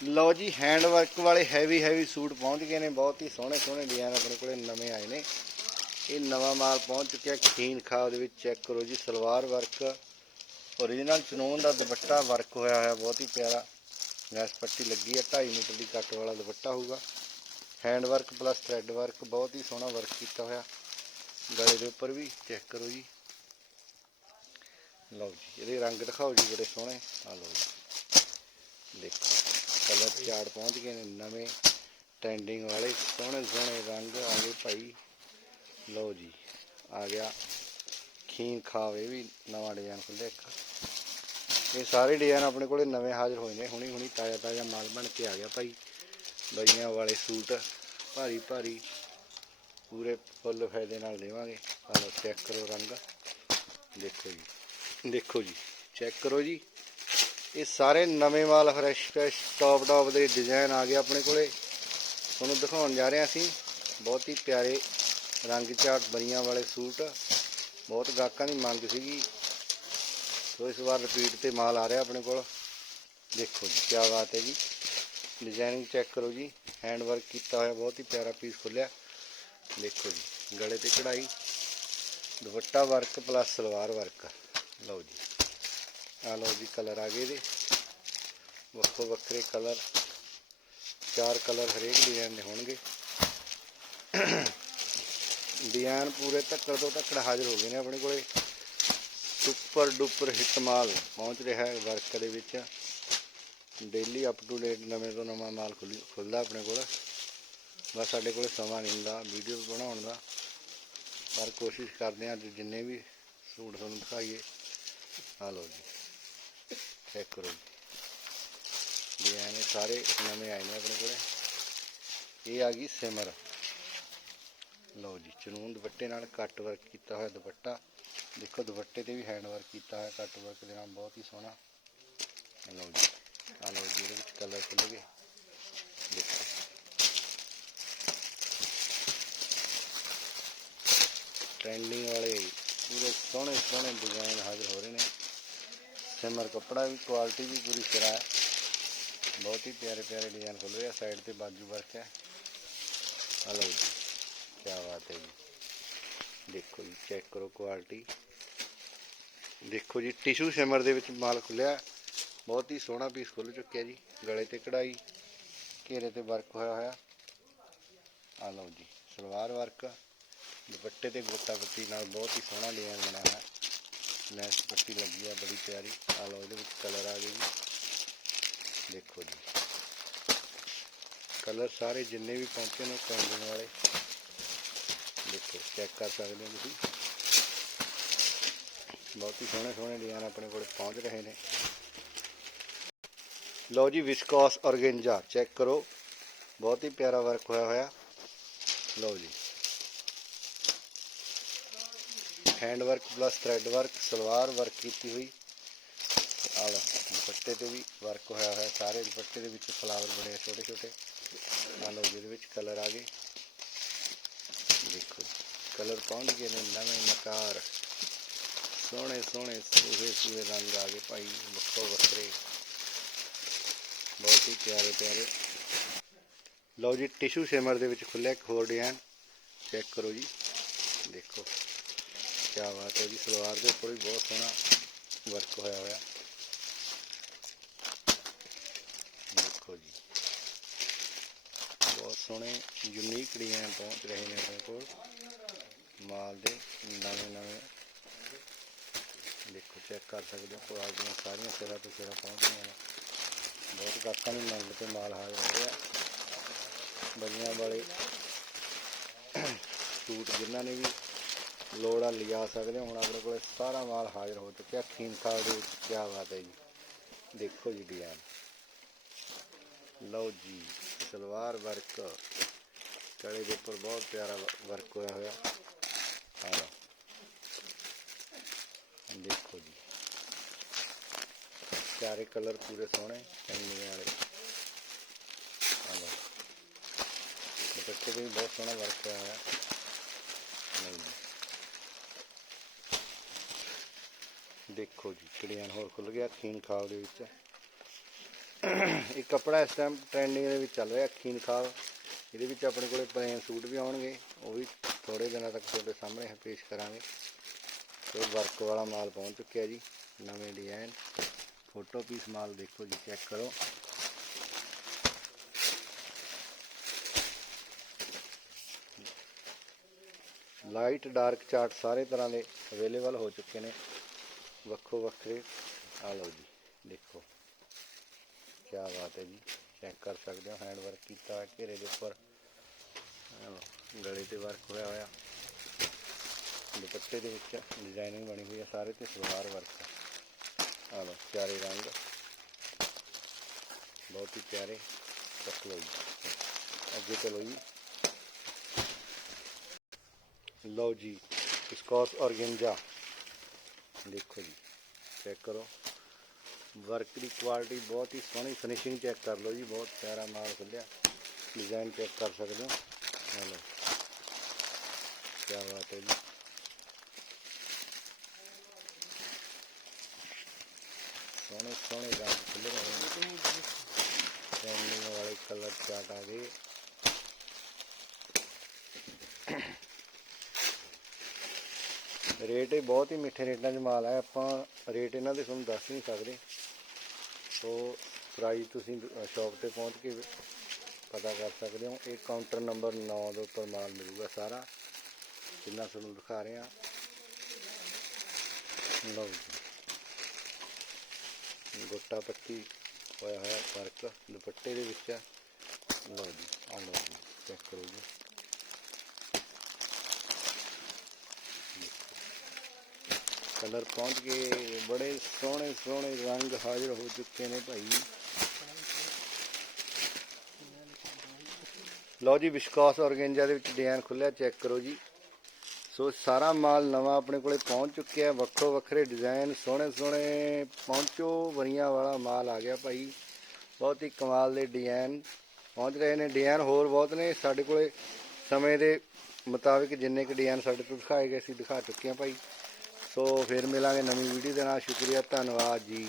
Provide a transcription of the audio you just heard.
ਲਓ ਜੀ hand work ਵਾਲੇ ਹੈਵੀ ਹੈਵੀ ਸੂਟ ਪਹੁੰਚ ਗਏ ਨੇ, ਬਹੁਤ ਹੀ ਸੋਹਣੇ ਸੋਹਣੇ ਡਿਜ਼ਾਈਨ ਆਪਣੇ ਕੋਲੇ ਨਵੇਂ ਆਏ ਨੇ। ਇਹ ਨਵਾਂ ਮਾਲ ਪਹੁੰਚ ਚੁੱਕਿਆ ਖੀਨ ਖਾ ਉਹਦੇ ਵਿੱਚ ਚੈੱਕ ਕਰੋ ਜੀ, ਸਲਵਾਰ ਵਰਕ ਓਰੀਜਨਲ ਚਨੋਨ ਦਾ ਦੁਪੱਟਾ ਵਰਕ ਹੋਇਆ ਹੋਇਆ, ਬਹੁਤ ਹੀ ਪਿਆਰਾ। ਗੈਸ ਪੱਟੀ ਲੱਗੀ ਹੈ 2.5 ਮੀਟਰ ਦੀ ਕੱਟ ਵਾਲਾ ਦੁਪੱਟਾ ਹੋਊਗਾ। Hand work plus thread work ਬਹੁਤ ਹੀ ਸੋਹਣਾ ਵਰਕ ਕੀਤਾ ਹੋਇਆ। ਗਲੇ ਦੇ ਉੱਪਰ ਵੀ ਚੈੱਕ ਕਰੋ ਜੀ। ਲਓ ਜੀ, ਇਹਦੇ ਰੰਗ ਦਿਖਾਓ ਜੀ, ਬੜੇ ਸੋਹਣੇ। ਆ ਲਓ ਜੀ, ਦੇਖੋ। ਕਲਰ ਚਾਰਟ ਪਹੁੰਚ ਗਏ ਨੇ ਨਵੇਂ ਟ੍ਰੈਂਡਿੰਗ ਵਾਲੇ, ਸੋਹਣੇ ਸੋਹਣੇ ਰੰਗ ਆ ਗਏ ਭਾਈ। ਲਓ ਜੀ, ਆ ਗਿਆ ਖੀਨ ਖਾਵੇ ਵੀ ਨਵਾਂ ਡਿਜ਼ਾਈਨ ਖੁੱਲਿਆ ਇੱਕ। ਇਹ ਸਾਰੇ ਡਿਜ਼ਾਈਨ ਆਪਣੇ ਕੋਲੇ ਨਵੇਂ ਹਾਜ਼ਰ ਹੋਏ ਨੇ, ਹੁਣੀ ਹੁਣੀ ਤਾਜ਼ਾ ਤਾਜ਼ਾ ਮਾਲ ਬਣ ਕੇ ਆ ਗਿਆ ਭਾਈ। ਬਈਆਂ ਵਾਲੇ ਸੂਟ, ਭਾਰੀ ਭਾਰੀ, ਪੂਰੇ ਫੁੱਲ ਫਾਇਦੇ ਨਾਲ ਦੇਵਾਂਗੇ। ਆ ਚੈੱਕ ਕਰੋ ਰੰਗ। ਦੇਖੋ ਜੀ ਦੇਖੋ ਜੀ ਚੈੱਕ ਕਰੋ ਜੀ। ਇਹ ਸਾਰੇ ਨਵੇਂ ਮਾਲ ਫਰੈਸ਼ ਫਰੈਸ਼ ਟੌਪ ਟੌਪ ਦੇ ਡਿਜ਼ਾਈਨ ਆ ਗਏ ਆਪਣੇ ਕੋਲੇ। ਤੁਹਾਨੂੰ ਦਿਖਾਉਣ ਜਾ ਰਹੇ ਹਾਂ ਅਸੀਂ। ਬਹੁਤ ਹੀ ਪਿਆਰੇ ਰੰਗ ਝਾਟ ਬਰੀਆਂ ਵਾਲੇ ਸੂਟ। ਬਹੁਤ ਗਾਹਕਾਂ ਦੀ ਮੰਗ ਸੀਗੀ। ਸੋ ਇਸ ਵਾਰ ਰਿਪੀਟ ਤੇ ਮਾਲ ਆ ਰਿਹਾ ਆਪਣੇ ਕੋਲ। ਦੇਖੋ ਜੀ ਕੀ ਬਾਤ ਹੈ ਜੀ। ਡਿਜ਼ਾਈਨਿੰਗ ਚੈੱਕ ਕਰੋ ਜੀ। ਹੈਂਡ ਵਰਕ ਕੀਤਾ ਹੋਇਆ, ਬਹੁਤ ਹੀ ਪਿਆਰਾ ਪੀਸ ਖੁੱਲਿਆ। ਦੇਖੋ ਜੀ, ਗਲੇ ਤੇ ਕਢਾਈ dupatta work plus salwar work ਲਓ ਜੀ। ਆ ਲਓ ਜੀ ਕਲਰ ਆ ਗਏ ਦੇ ਵੱਖੋ ਵੱਖਰੇ ਕਲਰ, ਚਾਰ ਕਲਰ ਹਰੇਕ ਡਿਜ਼ਾਈਨ ਦੇ ਹੋਣਗੇ। ਡਿਜ਼ਾਈਨ ਪੂਰੇ ਤੱਕੜ ਤੋਂ ਤੱਕੜ ਹਾਜ਼ਰ ਹੋ ਗਏ ਨੇ ਆਪਣੇ ਕੋਲੇ। ਸੁਪਰ ਡੁਪਰ ਹਿੱਟ ਮਾਲ ਪਹੁੰਚ ਰਿਹਾ ਹੈ ਵਰਕ ਦੇ ਵਿੱਚ। ਡੇਲੀ ਅਪ ਟੂ ਡੇਟ ਨਵੇਂ ਤੋਂ ਨਵਾਂ ਮਾਲ ਖੁੱਲੀ ਖੁੱਲਦਾ ਆਪਣੇ ਕੋਲ। ਬਸ ਸਾਡੇ ਕੋਲ ਸਮਾਂ ਨਹੀਂ ਹੁੰਦਾ ਵੀਡੀਓ ਬਣਾਉਣ ਦਾ। ਪਰ ਕੋਸ਼ਿਸ਼ ਕਰਦੇ ਹਾਂ ਕਿ ਜਿੰਨੇ ਵੀ ਸੂਟ ਤੁਹਾਨੂੰ ਦਿਖਾਈਏ। ਆ ਲਓ ਜੀ। ਚੈੱਕ ਕਰੋ ਡਿਜ਼ਾਈਨ ਸਾਰੇ ਨਵੇਂ ਆਏ ਨੇ ਆਪਣੇ ਕੋਲੇ। ਇਹ ਆ ਗਈ ਸਿਮਰ। ਲਓ ਜੀ, ਚਨੂਨ ਦੁਪੱਟੇ ਨਾਲ ਕੱਟ ਵਰਕ ਕੀਤਾ ਹੋਇਆ ਦੁਪੱਟਾ। ਦੇਖੋ, ਦੁਪੱਟੇ ਤੇ ਵੀ ਹੈਂਡ ਵਰਕ ਕੀਤਾ ਹੋਇਆ ਕੱਟ ਵਰਕ ਦੇ ਨਾਲ, ਬਹੁਤ ਹੀ ਸੋਹਣਾ। ਲਓ ਜੀ ਆ ਲਓ ਜੀ, ਇਹਦੇ ਵਿੱਚ ਕਲਰ ਖੁੱਲ ਗਏ। ਦੇਖੋ। ਟ੍ਰੈਂਡਿੰਗ ਵਾਲੇ ਪੂਰੇ ਸੋਹਣੇ ਸੋਹਣੇ ਡਿਜ਼ਾਈਨ ਹਾਜ਼ਰ ਹੋ ਰਹੇ ਨੇ। ਸਿਮਰ ਕੱਪੜਾ ਵੀ ਕੁਆਲਿਟੀ ਵੀ ਪੂਰੀ ਸਿਰਾ ਹੈ। ਬਹੁਤ ਹੀ ਪਿਆਰੇ ਪਿਆਰੇ ਡਿਜ਼ਾਈਨ ਖੁੱਲ ਰਿਹਾ ਸਾਈਡ ਤੇ ਬਾਜੂ ਵਰਕ ਹੈ। ਆ ਲਓ ਜੀ ਕੀ ਬਾਤ ਹੈ ਜੀ। ਦੇਖੋ ਜੀ ਚੈੱਕ ਕਰੋ ਕੁਆਲਿਟੀ ਦੇਖੋ ਜੀ ਟਿਸ਼ੂ ਸਿਮਰ ਦੇ ਵਿੱਚ ਮਾਲ ਖੁੱਲਿਆ ਬਹੁਤ ਹੀ ਸੋਹਣਾ ਪੀਸ ਖੁੱਲ ਚੁੱਕਿਆ ਜੀ। ਗਲੇ ਤੇ ਕਢਾਈ, ਘੇਰੇ ਤੇ ਵਰਕ ਹੋਇਆ ਹੋਇਆ। ਆ ਲਓ ਜੀ, ਸਲਵਾਰ ਵਰਕ ਦੁਪੱਟੇ ਤੇ ਗੋਟਾ ਪੱਤੀ ਨਾਲ ਬਹੁਤ ਹੀ ਸੋਹਣਾ ਡਿਜ਼ਾਈਨ ਬਣਾਇਆ ਹੋਇਆ। ਲੈਸ ਪੱਟੀ ਲੱਗੀ ਆ ਬੜੀ ਪਿਆਰੀ ਆ ਲਓ ਇਹਦੇ ਵਿੱਚ ਕਲਰ ਆ ਗਏ ਜੀ ਦੇਖੋ ਜੀ ਕਲਰ ਸਾਰੇ ਜਿੰਨੇ ਵੀ ਪਹੁੰਚੇ ਨੇ ਟ੍ਰੈਂਡਿੰਗ ਵਾਲੇ ਦੇਖੋ ਚੈੱਕ ਕਰ ਸਕਦੇ ਹੋ ਤੁਸੀਂ ਬਹੁਤ ਹੀ ਸੋਹਣੇ ਸੋਹਣੇ ਡਿਜ਼ਾਈਨ ਆਪਣੇ ਕੋਲ ਪਹੁੰਚ ਰਹੇ ਨੇ ਲਓ ਜੀ ਵਿਸਕੋਸ ਔਰਗੈਂਜਾ ਚੈੱਕ ਕਰੋ ਬਹੁਤ ਹੀ ਪਿਆਰਾ ਵਰਕ ਹੋਇਆ ਹੋਇਆ ਲਓ ਜੀ hand work plus thread work salwar work ਕੀਤੀ ਹੋਈ। ਆ ਦੁਪੱਟੇ ਤੇ ਵੀ ਵਰਕ ਹੋਇਆ ਹੋਇਆ, ਸਾਰੇ ਦੁਪੱਟੇ ਦੇ ਵਿੱਚ ਫਲਾਵਰ ਬਣੇ ਛੋਟੇ ਛੋਟੇ। ਆ ਲਓ ਜਿਹਦੇ ਵਿੱਚ ਕਲਰ ਆ ਗਏ। ਦੇਖੋ ਕਲਰ ਪਹੁੰਚ ਗਏ ਨੇ ਨਵੇਂ ਨਕਾਰ। ਸੋਹਣੇ ਸੋਹਣੇ ਸੂਹੇ ਸੂਹੇ ਰੰਗ ਆ ਗਏ ਭਾਈ, ਵੱਖੋ ਵੱਖਰੇ। ਬਹੁਤ ਹੀ ਪਿਆਰੇ ਪਿਆਰੇ। ਲਓ ਜੀ ਟਿਸ਼ੂ ਸਿਮਰ ਦੇ ਵਿੱਚ ਖੁੱਲਿਆ ਇੱਕ ਹੋਰ ਡਿਜ਼ਾਈਨ ਚੈੱਕ ਕਰੋ ਜੀ। ਦੇਖੋ। ਕੀ ਬਾਤ ਹੈ ਜੀ, ਸਲਵਾਰ ਦੇ ਉੱਪਰ ਵੀ ਬਹੁਤ ਸੋਹਣਾ ਵਰਕ ਹੋਇਆ ਹੋਇਆ। ਦੇਖੋ ਜੀ, ਬਹੁਤ ਸੋਹਣੇ ਯੂਨੀਕ ਡਿਜ਼ਾਈਨ ਪਹੁੰਚ ਰਹੇ ਨੇ ਆਪਣੇ ਕੋਲ। ਮਾਲ ਦੇ ਨਵੇਂ ਨਵੇਂ। ਦੇਖੋ ਚੈੱਕ ਕਰ ਸਕਦੇ ਹੋ ਕੁਆਲਟੀਆਂ ਸਾਰੀਆਂ ਸਿਰਾਂ ਤੋਂ ਸਿਰਾਂ ਪਹੁੰਚ ਰਹੀਆਂ ਨੇ। ਬਹੁਤ ਗਾਹਕਾਂ ਦੀ ਮੰਗ ਤੇ ਮਾਲ ਹਾਜ਼ਰ ਹੋ ਰਿਹਾ। ਬੜੀਆਂ ਵਾਲੇ ਸੂਟ ਜਿਨ੍ਹਾਂ ਨੇ ਵੀ ਲੋੜ ਆ ਲਿਆ ਸਕਦੇ ਹੋ। ਹੁਣ ਆਪਣੇ ਕੋਲੇ ਸਾਰਾ ਮਾਲ ਹਾਜ਼ਰ ਹੋ ਚੁੱਕਿਆ। ਖੀਨ ਖਾਲ ਦੇ ਵਿੱਚ ਕੀ ਬਾਤ ਹੈ ਜੀ। ਦੇਖੋ ਜੀ ਡਿਜ਼ਾਈਨ ਲਓ ਜੀ, ਸਲਵਾਰ ਵਰਕ ਕੜੇ ਦੇ ਉੱਪਰ ਬਹੁਤ ਪਿਆਰਾ ਵਰਕ ਹੋਇਆ ਹੋਇਆ। ਆ ਲਓ। ਦੇਖੋ ਜੀ। ਚਾਰੇ ਕਲਰ ਪੂਰੇ ਸੋਹਣੇ ਚੰਨੇ ਵਾਲੇ। ਆ ਲਓ। ਦੁਪੱਟੇ ਤੇ ਵੀ ਬਹੁਤ ਸੋਹਣਾ ਵਰਕ ਹੋਇਆ ਹੋਇਆ। ਲਓ ਜੀ ਦੇਖੋ ਜੀ ਕਿੜੀਆਂ ਹੋਰ ਖੁੱਲ ਗਿਆ ਖੀਨ ਖਾਲ ਦੇ ਵਿੱਚ। ਇਹ ਕੱਪੜਾ ਇਸ ਟਾਈਮ ਟ੍ਰੈਂਡਿੰਗ ਦੇ ਵਿੱਚ ਚੱਲ ਰਿਹਾ ਖੀਨ ਖਾਬ ਇਹਦੇ ਵਿੱਚ ਆਪਣੇ ਕੋਲੇ ਪਲੇਨ ਸੂਟ ਵੀ ਆਉਣਗੇ, ਉਹ ਵੀ ਥੋੜੇ ਦਿਨਾਂ ਤੱਕ ਤੁਹਾਡੇ ਸਾਹਮਣੇ ਪੇਸ਼ ਕਰਾਂਗੇ। ਤੇ ਵਰਕ ਵਾਲਾ ਮਾਲ ਪਹੁੰਚ ਚੁੱਕਿਆ ਜੀ, ਨਵੇਂ ਡਿਜ਼ਾਈਨ ਫੋਟੋ ਪੀਸ ਮਾਲ ਦੇਖੋ ਜੀ ਚੈੱਕ ਕਰੋ। ਲਾਈਟ ਡਾਰਕ ਚਾਰਟ ਸਾਰੇ ਤਰ੍ਹਾਂ ਦੇ ਅਵੇਲੇਬਲ ਹੋ ਚੁੱਕੇ ਨੇ। ਵੱਖੋ ਵੱਖਰੇ ਆ ਲਓ ਜੀ, ਦੇਖੋ। ਕੀ ਬਾਤ ਹੈ ਜੀ ਚੈੱਕ ਕਰ ਸਕਦੇ ਹੋ ਹੈਂਡ ਵਰਕ ਕੀਤਾ ਹੋਇਆ, ਘੇਰੇ ਦੇ ਉੱਪਰ। ਗਲੇ ਤੇ ਵਰਕ ਹੋਇਆ ਹੋਇਆ। ਦੁਪੱਟੇ ਦੇ ਵਿੱਚ ਡਿਜ਼ਾਈਨਿੰਗ ਬਣੀ ਹੋਈ ਹੈ ਸਾਰੇ ਤੇ ਸਲਵਾਰ ਵਰਕ ਆ ਲਓ, ਚਾਰੇ ਰੰਗ। ਬਹੁਤ ਹੀ ਪਿਆਰੇ ਚੱਕ ਲਓ ਜੀ। ਅੱਗੇ ਚਲੋ ਜੀ। ਲਓ ਜੀ ਵਿਸਕੋਸ ਔਰਗੈਂਜਾ ਦੇਖੋ ਜੀ। ਚੈੱਕ ਕਰੋ। ਵਰਕ ਦੀ ਕੁਆਲਿਟੀ ਬਹੁਤ ਹੀ ਸੋਹਣੀ ਫਿਨਿਸ਼ਿੰਗ ਚੈੱਕ ਕਰ ਲਓ ਜੀ। ਬਹੁਤ ਪਿਆਰਾ ਮਾਲ ਖੁੱਲਿਆ। ਡਿਜ਼ਾਈਨ ਚੈੱਕ ਕਰ ਸਕਦੇ ਹੋ। ਆ ਲਓ ਕੀ ਬਾਤ ਹੈ ਜੀ। ਸੋਹਣੇ ਸੋਹਣੇ ਰੰਗ ਖੁੱਲੇ ਰਹੇ ਨੇ। ਟ੍ਰੈਂਡਿੰਗ ਵਾਲੇ ਕਲਰ ਚਾਟ ਆ ਗਏ। ਰੇਟ ਇਹ ਬਹੁਤ ਹੀ ਮਿੱਠੇ ਰੇਟਾਂ 'ਚ ਮਾਲ ਹੈ, ਆਪਾਂ ਰੇਟ ਇਹਨਾਂ ਦੇ ਤੁਹਾਨੂੰ ਦੱਸ ਨਹੀਂ ਸਕਦੇ। ਸੋ ਪ੍ਰਾਈਸ ਤੁਸੀਂ ਸ਼ਾਪ ਤੇ ਪਹੁੰਚ ਕੇ ਪਤਾ ਕਰ ਸਕਦੇ ਹੋ, ਇਹ ਕਾਊਂਟਰ ਨੰਬਰ 9 ਦੇ ਉੱਪਰ ਮਾਲ ਮਿਲੂਗਾ ਸਾਰਾ, ਜਿੰਨਾ ਤੁਹਾਨੂੰ ਦਿਖਾ ਰਹੇ। ਹਾਂ ਲਓ ਜੀ। ਗੋਟਾ ਪੱਟੀ ਹੋਇਆ ਹੋਇਆ ਫ਼ਰਕ, ਦੁਪੱਟੇ ਦੇ ਵਿੱਚ ਹੈ। ਲਓ ਜੀ ਆ ਲਓ ਜੀ ਚੈੱਕ ਕਰੋ ਜੀ। ਕਲਰ ਪਹੁੰਚ ਗਏ। ਬੜੇ ਸੋਹਣੇ ਸੋਹਣੇ ਰੰਗ ਹਾਜ਼ਰ ਹੋ ਚੁੱਕੇ ਨੇ ਭਾਈ। ਲਓ ਜੀ ਵਿਸ਼ਕਾਸ ਔਰਗੈਂਜਾ ਦੇ ਵਿੱਚ ਡਿਜ਼ਾਈਨ ਖੁੱਲਿਆ ਚੈੱਕ ਕਰੋ ਜੀ। ਸੋ ਸਾਰਾ ਮਾਲ ਨਵਾਂ ਆਪਣੇ ਕੋਲੇ ਪਹੁੰਚ ਚੁੱਕਿਆ ਵੱਖੋ ਵੱਖਰੇ ਡਿਜ਼ਾਈਨ, ਸੋਹਣੇ ਸੋਹਣੇ ਪਹੁੰਚੋ ਵਰੀਆਂ ਵਾਲਾ ਮਾਲ ਆ ਗਿਆ ਭਾਈ। ਬਹੁਤ ਹੀ ਕਮਾਲ ਦੇ ਡਿਜ਼ਾਈਨ ਪਹੁੰਚ ਰਹੇ ਨੇ। ਡਿਜ਼ਾਈਨ ਹੋਰ ਬਹੁਤ ਨੇ। ਸਾਡੇ ਕੋਲੇ ਸਮੇਂ ਦੇ ਮੁਤਾਬਿਕ ਜਿੰਨੇ ਕੁ ਡਿਜ਼ਾਈਨ ਸਾਡੇ ਤੋਂ ਦਿਖਾਏ ਗਏ ਸੀ, ਦਿਖਾ ਚੁੱਕੇ ਹਾਂ ਭਾਈ। ਸੋ ਫਿਰ ਮਿਲਾਂਗੇ ਨਵੀਂ ਵੀਡੀਓ ਦੇ ਨਾਲ। ਸ਼ੁਕਰੀਆ ਧੰਨਵਾਦ ਜੀ।